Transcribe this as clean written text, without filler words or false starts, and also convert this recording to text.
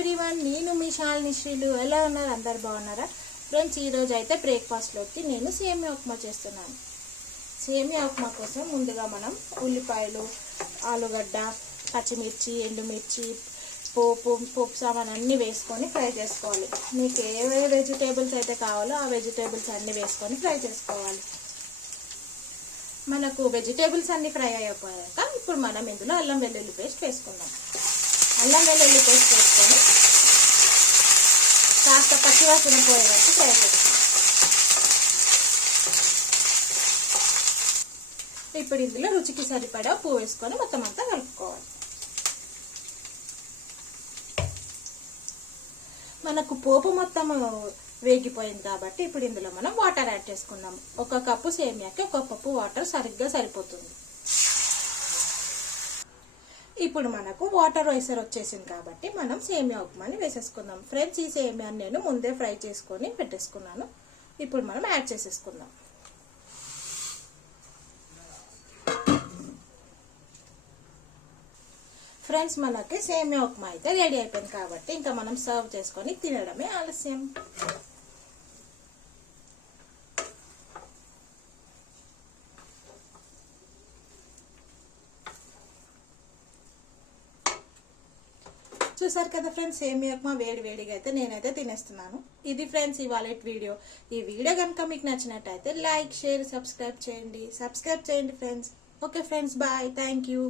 Everyone, నేను మీ శాలిని శ్రీలు. ఎలా ఉన్నారు? అందరు బాగున్నారా ఫ్రెండ్స్? ఈరోజు అయితే బ్రేక్ఫాస్ట్లోకి నేను సేమియా ఉప్మా చేస్తున్నాను. సేమియా ఉప్మా కోసం ముందుగా మనం ఉల్లిపాయలు, ఆలుగడ్డ, పచ్చిమిర్చి, ఎండుమిర్చి, పోపు సామాన్ అన్నీ వేసుకొని ఫ్రై చేసుకోవాలి. మీకు ఏ వెజిటేబుల్స్ అయితే కావాలో ఆ వెజిటేబుల్స్ అన్నీ వేసుకొని ఫ్రై చేసుకోవాలి. మనకు వెజిటేబుల్స్ అన్నీ ఫ్రై అయిపోయాక ఇప్పుడు మనం ఇందులో అల్లం వెల్లుల్లి పేస్ట్ వేసుకుందాం. అల్లం వెల్లుల్లి పేస్ట్ వేసుకొని కాస్త పచ్చివాసన పోయే వరకు ఫ్రై చేసుకోవాలి. ఇప్పుడు ఇందులో రుచికి సరిపడా ఉప్పు వేసుకొని మొత్తం అంతా కలుపుకోవాలి. మనకు పోపు మొత్తం వేగిపోయింది కాబట్టి ఇప్పుడు ఇందులో మనం వాటర్ యాడ్ చేసుకుందాం. 1 కప్పు సేమియాకి 1 కప్పు వాటర్ సరిగ్గా సరిపోతుంది. ఇప్పుడు మనకు వాటర్ వేసర్ వచ్చేసింది కాబట్టి మనం సేమియా ఉప్మాని వేసేసుకుందాం. ఫ్రెండ్స్, ఈ సేమియాని నేను ముందే ఫ్రై చేసుకొని పెట్టేసుకున్నాను. ఇప్పుడు మనం యాడ్ చేసేసుకుందాం. ఫ్రెండ్స్, మనకి సేమియా ఉప్మా అయితే రెడీ అయిపోయింది కాబట్టి ఇంకా మనం సర్వ్ చేసుకొని తినడమే ఆలస్యం. చూసారు కదా ఫ్రెండ్స్, సేమియా ఉప్మా వేడిగా అయితే నేనైతే తినేస్తున్నాను. ఇది ఫ్రెండ్స్ ఇవాళ వీడియో. ఈ వీడియో కనుక మీకు నచ్చినట్టయితే లైక్, షేర్, సబ్స్క్రైబ్ చేయండి friends. Okay friends, bye. Thank you.